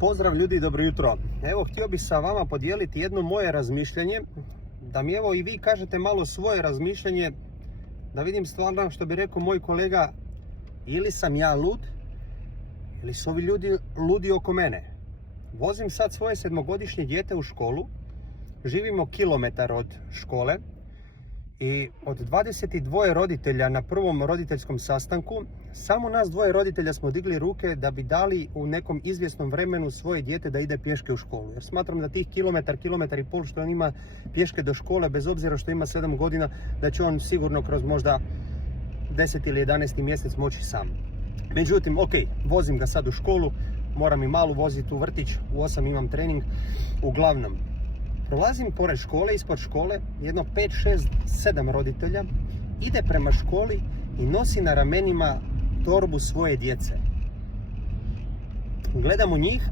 Pozdrav ljudi, dobro jutro. Evo, htio bih sa vama podijeliti jedno moje razmišljanje, da mi evo i vi kažete malo svoje razmišljanje, da vidim stvarno, što bi rekao moj kolega, ili sam ja lud, ili su ovi ljudi ludi oko mene. Vozim sad svoje 7-godišnje dijete u školu, živimo kilometar od škole i od 22 roditelja na prvom roditeljskom sastanku, samo nas dvoje roditelja smo digli ruke da bi dali u nekom izvjesnom vremenu svoje dijete da ide pješke u školu. Jer smatram da tih kilometar i pol što on ima pješke do škole, bez obzira što ima 7 godina, da će on sigurno kroz možda 10 ili 11 mjesec moći sam. Međutim, ok, vozim ga sad u školu, moram i malu voziti u vrtić, u 8 imam trening. Uglavnom, prolazim pored škole, ispod škole, jedno 5, 6, 7 roditelja ide prema školi i nosi na ramenima torbu svoje djece. Gledam u njih